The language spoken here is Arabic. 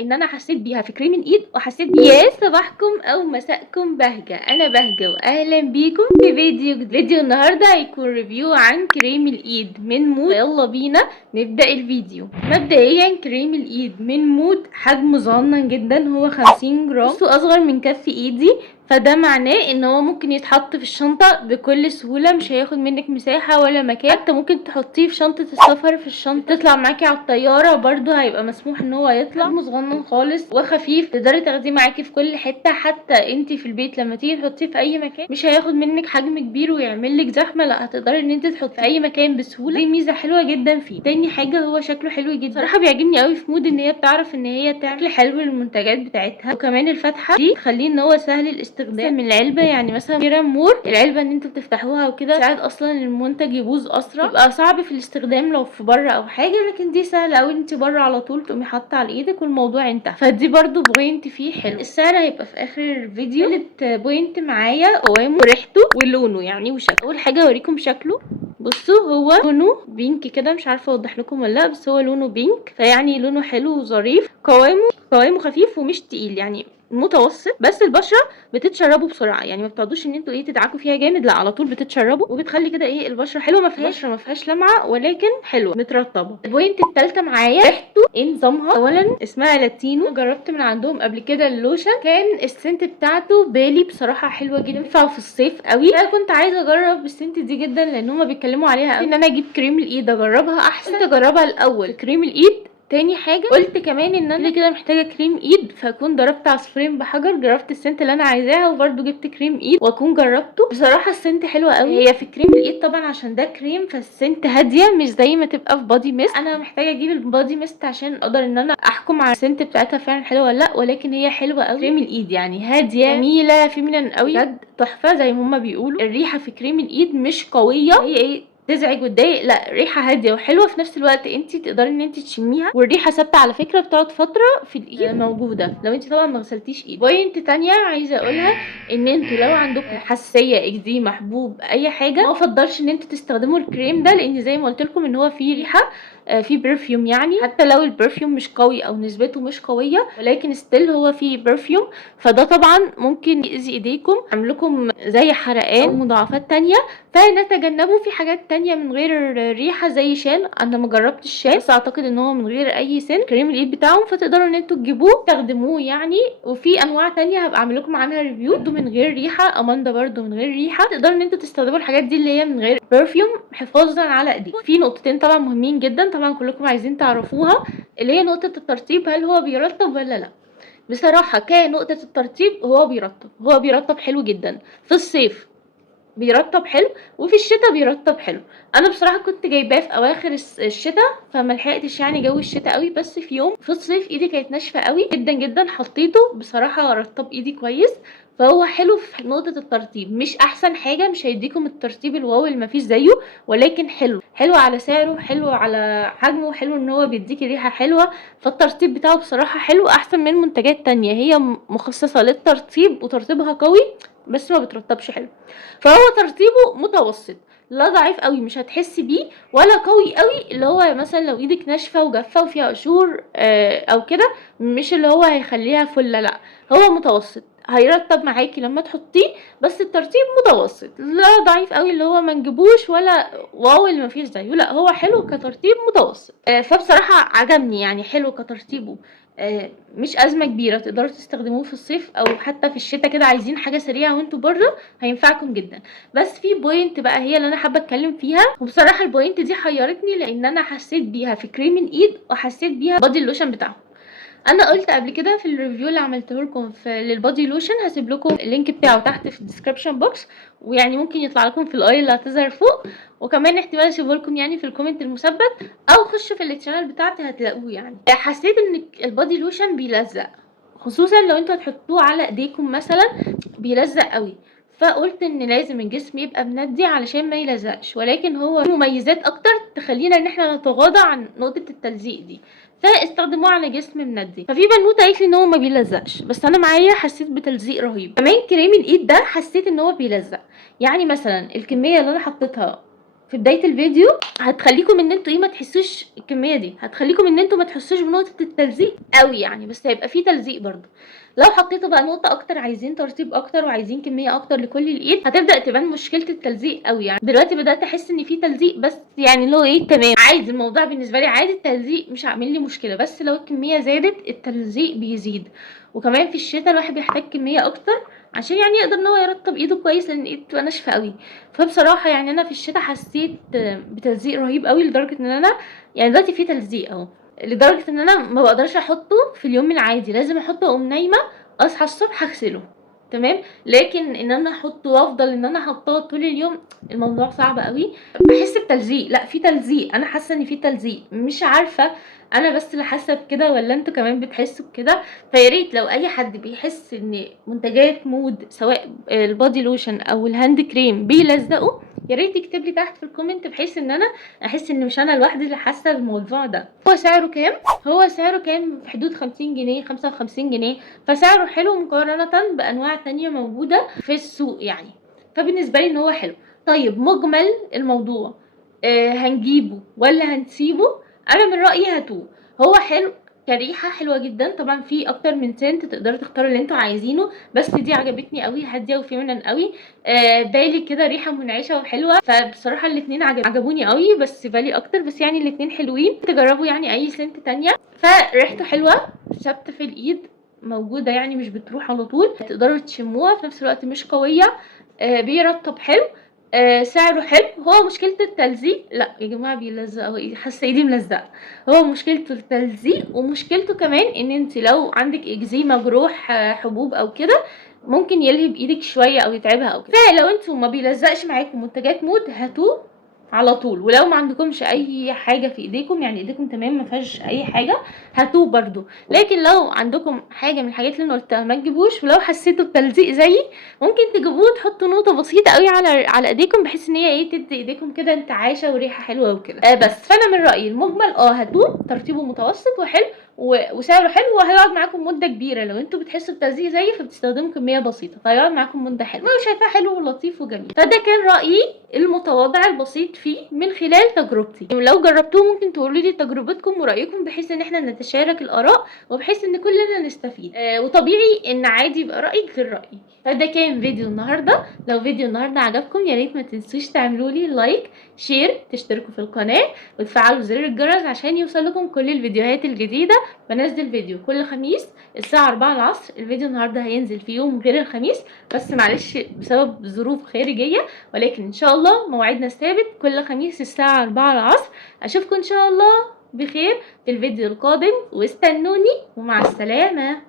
ان انا حسيت بيها في كريم الايد وحسيت بيها. يا صباحكم او مساءكم بهجه، انا بهجه واهلا بيكم في فيديو جديد. فيديو النهارده هيكون ريفيو عن كريم الايد من مود. يلا بينا نبدا الفيديو. مبدئيا كريم الايد من مود حجمه صغنن جدا، هو 50 جرام، بصوا اصغر من كف ايدي، فده معناه ان هو ممكن يتحط في الشنطه بكل سهوله، مش هياخد منك مساحه ولا مكان. حتى ممكن تحطيه في شنطه السفر، في الشنطه تطلع معاكي على الطياره برضو هيبقى مسموح ان هو يطلع. حجمه صغنن خالص وخفيف، تقدري تاخديه معاكي في كل حته، حتى انت في البيت لما تيجي تحطيه في اي مكان مش هياخد منك حجم كبير ويعمل لك زحمه، لا هتقدري ان انت تحطيه في اي مكان بسهوله. دي ميزه حلوه جدا فيه. تاني حاجه هو شكله حلو جدا صراحه، بيعجبني قوي في مود ان هي بتعرف ان هي تعمل شكل حلو للمنتجات بتاعتها. وكمان الفتحه دي تخليه ان هو سهل الاستخدام من العلبه، يعني مثلا كيرا مور العلبه ان انتوا بتفتحوها وكده ساعات اصلا المنتج يبوظ اسرع، يبقى صعب في الاستخدام لو في بره او حاجه، لكن دي سهله قوي انت بره على طول تقومي حاطه على ايدك والموضوع انتهى. فدي برضو بوينت فيه حلو. السعر هيبقى في اخر الفيديو. تالت بوينت معايا قوامه وريحته ولونه يعني وشكله. اول حاجه اوريكم شكله. بصوا هو لونه بينك كده، مش عارفه اوضح لكم ولا لا، بس هو لونه بينك، فيعني لونه حلو وظريف. قوامه خفيف ومش تقيل، يعني متوسط، بس البشره بتتشربه بسرعه، يعني ما بتقعدوش ان انتوا تدعكوا فيها جامد، لا على طول بتتشربه وبتخلي كده البشره حلوه، ما فيهاش لمعه ولكن حلوه مترطبه. البوينت الثالثه معايا ريحته. ايه نظامها؟ اولا اسمها لاتينو، جربت من عندهم قبل كده اللوشن، كان السنت بتاعته بالي بصراحه حلوه جدا، ينفع في الصيف قوي. انا كنت عايزه اجرب السنت دي جدا لان هما بيتكلموا عليها قوي، ان انا اجيب كريم الايد اجربها احسن. اجربها الاول كريم الايد. تاني حاجه قلت كمان ان انا كده محتاجه كريم ايد، فاكون ضربت عصفورين بحجر، جربت السنت اللي انا عايزاها وبرده جبت كريم ايد واكون جربته. بصراحه السنت حلوه قوي. هي في كريم الايد طبعا عشان ده كريم، فالسنت هاديه مش زي ما تبقى في بادي ميست. انا محتاجه اجيب البادي ميست عشان اقدر ان انا احكم على السنت بتاعتها فعلا حلوه ولا لا، ولكن هي حلوه قوي. كريم الايد يعني هاديه جميله فيمينين قوي بجد، تحفه زي ما هما بيقولوا. الريحه في كريم الايد مش قويه، هي تزعج وتضايق، لا ريحه هاديه وحلوه في نفس الوقت، انت تقدري ان انت تشميها، والريحه ثابته على فكره، بتقعد فتره في الايد موجوده لو انت طبعا ما غسلتيش ايد. بوينت تانية عايزه اقولها، ان انتوا لو عندكم حساسيه، اكزيما، حبوب، اي حاجه، ما افضلش ان انتوا تستخدموا الكريم ده، لان زي ما قلت لكم ان هو فيه ريحه، في برفيوم، يعني حتى لو البرفيوم مش قوي او نسبته مش قويه ولكن ستيل هو فيه برفيوم، فده طبعا ممكن يأذي ايديكم، يعمل لكم زي حرقان او مضاعفات تانية. فنتجنبوا في حاجات تانية من غير ريحه زي شان. انا ما جربتش شان بس اعتقد ان هو من غير اي سن كريم الايد بتاعهم، فتقدروا ان انتوا تجيبوه تستخدموه يعني. وفي انواع تانية هبقى اعمل لكم عنها ريفيو برضه من غير ريحه، اماندا برضه من غير ريحه، تقدروا ان انتوا تستخدموا الحاجات دي اللي هي من غير برفيوم حفاظا على ايديكم. في نقطتين طبعا مهمين جدا، طبعا كلكم عايزين تعرفوها، اللي هي نقطه الترطيب، هل هو بيرطب ولا لا؟ بصراحه كنقطه الترطيب هو بيرطب حلو جدا. في الصيف بيرطب حلو، وفي الشتاء بيرطب حلو. انا بصراحه كنت جايباه في اواخر الشتاء، فما لحقتش يعني جو الشتاء قوي، بس في يوم في الصيف ايدي كانت ناشفه قوي جدا جدا، حطيته بصراحه رطب ايدي كويس. فهو حلو في نقطه الترطيب، مش احسن حاجه، مش هيديكم الترطيب الواو اللي مفيش زيه، ولكن حلو على سعره، حلو على حجمه، حلو ان هو بيديكي ريحه حلوه. فالترطيب بتاعه بصراحه حلو، احسن من منتجات تانية هي مخصصه للترطيب وترطيبها قوي بس ما بترطبش حلو. فهو ترطيبه متوسط، لا ضعيف قوي مش هتحسي بيه، ولا قوي قوي اللي هو مثلا لو ايدك ناشفه وجافه وفيها قشور او كده، مش اللي هو هيخليها فله، لا هو متوسط، هيرطب معاكي لما تحطيه، بس الترطيب متوسط، لا ضعيف قوي اللي هو ما نجيبوش، ولا واو اللي ما فيش زيه، لا هو حلو كترطيب متوسط. فبصراحه عجبني يعني، حلو كترطيبه، مش ازمه كبيره، تقدروا تستخدموه في الصيف او حتى في الشتاء كده، عايزين حاجه سريعه وانتوا بره هينفعكم جدا. بس في بوينت بقى هي اللي انا حابه اتكلم فيها، وبصراحه البوينت دي حيرتني لان انا حسيت بيها في كريم الايد وحسيت بيها بادي اللوشن بتاعهم. انا قلت قبل كده في الريفيو اللي عملته لكم للبادي لوشن، هسيب لكم اللينك بتاعه تحت في الديسكربشن بوكس، ويعني ممكن يطلع لكم في الاي اللي هتظهر فوق، وكمان احتمال اسيبه لكم يعني في الكومنت المثبت، او خشوا في الشانل بتاعتي هتلاقوه. يعني حسيت ان البادي لوشن بيلزق، خصوصا لو انتوا هتحطوه على ايديكم مثلا بيلزق قوي، فقلت ان لازم الجسم يبقى مندي علشان ما يلزقش، ولكن هو مميزات اكتر تخلينا ان احنا نتغاضى عن نقطه التلزيق دي، فاستخدموه على جسم مندي. ففي بنوته قالت لي ان هو ما بيلزقش، بس انا معايا حسيت بتلزيق رهيب. كمان كريم الايد ده حسيت ان هو بيلزق، يعني مثلا الكميه اللي انا حطيتها في بدايه الفيديو هتخليكم ان انتوا ايه، ما تحسوش الكميه دي، هتخليكم ان انتوا ما تحسوش بنقطه التلزيق قوي يعني، بس هيبقى فيه تلزيق برضو. لو حطيتوا بقى نقطه اكتر، عايزين ترطيب اكتر وعايزين كميه اكتر لكل الايد، هتبدا تبان مشكله التلزيق قوي. يعني دلوقتي بدات احس ان فيه تلزيق، بس يعني اللي هو ايه، تمام عادي، الموضوع بالنسبه لي عادي، التلزيق مش عامل لي مشكله، بس لو الكميه زادت التلزيق بيزيد. وكمان في الشتاء الواحد بيحتاج كميه اكتر عشان يعني يقدر ان هو يرطب ايده كويس، لان ايده بتبقى ناشفه قوي. فبصراحه يعني انا في الشتاء حسيت بتلزيق رهيب قوي، لدرجه ان انا يعني دلوقتي في تلزيق اهو، لدرجه ان انا ما بقدرش احطه في اليوم العادي، لازم احطه اقوم نايمه، اصحى الصبح اغسله. تمام. لكن ان انا احطه وافضل ان انا احطه طول اليوم، الموضوع صعب قوي. بحس بتلزيق، لا في تلزيق، انا حاسه ان في تلزيق، مش عارفه انا بس اللي حاسه بكده ولا انتوا كمان بتحسوا بكده. فياريت لو اي حد بيحس ان منتجات مود سواء البادي لوشن او الهاند كريم بيلزقوا، يا ريت يكتب لي تحت في الكومنت، بحيث ان انا احس ان مش انا لوحدي اللي حاسه بالموضوع ده. هو سعره كام؟ هو سعره كام؟ في حدود 50 جنيه 55 جنيه، فسعره حلو مقارنه بانواع تانية موجوده في السوق يعني. فبالنسبه لي ان هو حلو. طيب مجمل الموضوع، هنجيبه ولا هنسيبه؟ انا من رايي هاتوه. هو حلو كريحه حلوه جدا، طبعا في اكتر من سنت تقدروا تختاروا اللي انتوا عايزينه، بس دي عجبتني قوي، هاديه وفيمينين قوي. بالي كده ريحه منعشه وحلوه، فبصراحه الاتنين عجبوني قوي، بس بالي اكتر، بس يعني الاتنين حلوين، تجربوا يعني اي سنت تانية. فريحته حلوه، ثابته في الايد، موجوده يعني مش بتروح على طول، تقدروا تشموها، في نفس الوقت مش قويه، بيرطب حلو. سعره حلو. هو مشكلته التلزيق، لا يا جماعه بيلزق، حاسه ايدي ملزقه. هو مشكلته التلزيق، ومشكلته كمان ان انت لو عندك اكزيما، جروح، حبوب او كده، ممكن يلهب ايدك شويه او يتعبها او كده. فلو انتوا ما بيلزقش معاكم منتجات مود، هاتوه على طول. ولو ما عندكمش اي حاجه في ايديكم، يعني ايديكم تمام ما فيهاش اي حاجه، هاتوه برضو. لكن لو عندكم حاجه من الحاجات اللي انا قلتها ما تجيبوش. ولو حسيتوا بتلزيق زيي، ممكن تجيبوه تحطوا نقطه بسيطه قوي على ايديكم، بحيث ان هي ايه، تدي ايديكم كده انتعاشه وريحه حلوه وكده. بس فانا من رايي المجمل هاتوه، ترتيبه متوسط وحلو، وسعره حلو، وهيقعد معاكم مده كبيره. لو انتوا بتحسوا بتلزيق زيي فبتستخدموا كميه بسيطه، فهيقعد معاكم مده حلوه، وشايفاه حلو ولطيف وجميل. فده كان رايي المتواضع البسيط فيه من خلال تجربتي. لو جربتوه ممكن تقولوا لي تجربتكم ورايكم، بحيث ان احنا نتشارك الاراء، وبحيث ان كلنا نستفيد. وطبيعي ان عادي يبقى رايك غير رايي. فده كان فيديو النهارده. لو فيديو النهارده عجبكم، يا ريت ما تنسوش تعملوا لي لايك، شير، تشتركوا في القناه، وتفعلوا زر الجرس عشان يوصلكم كل الفيديوهات الجديده. بنزل فيديو كل خميس الساعه 4 العصر. الفيديو النهارده هينزل في يوم غير الخميس، بس معلش بسبب ظروف خارجيه، ولكن ان شاء الله موعدنا الثابت كل خميس الساعه 4 العصر. اشوفكم ان شاء الله بخير في الفيديو القادم، واستنوني، ومع السلامه.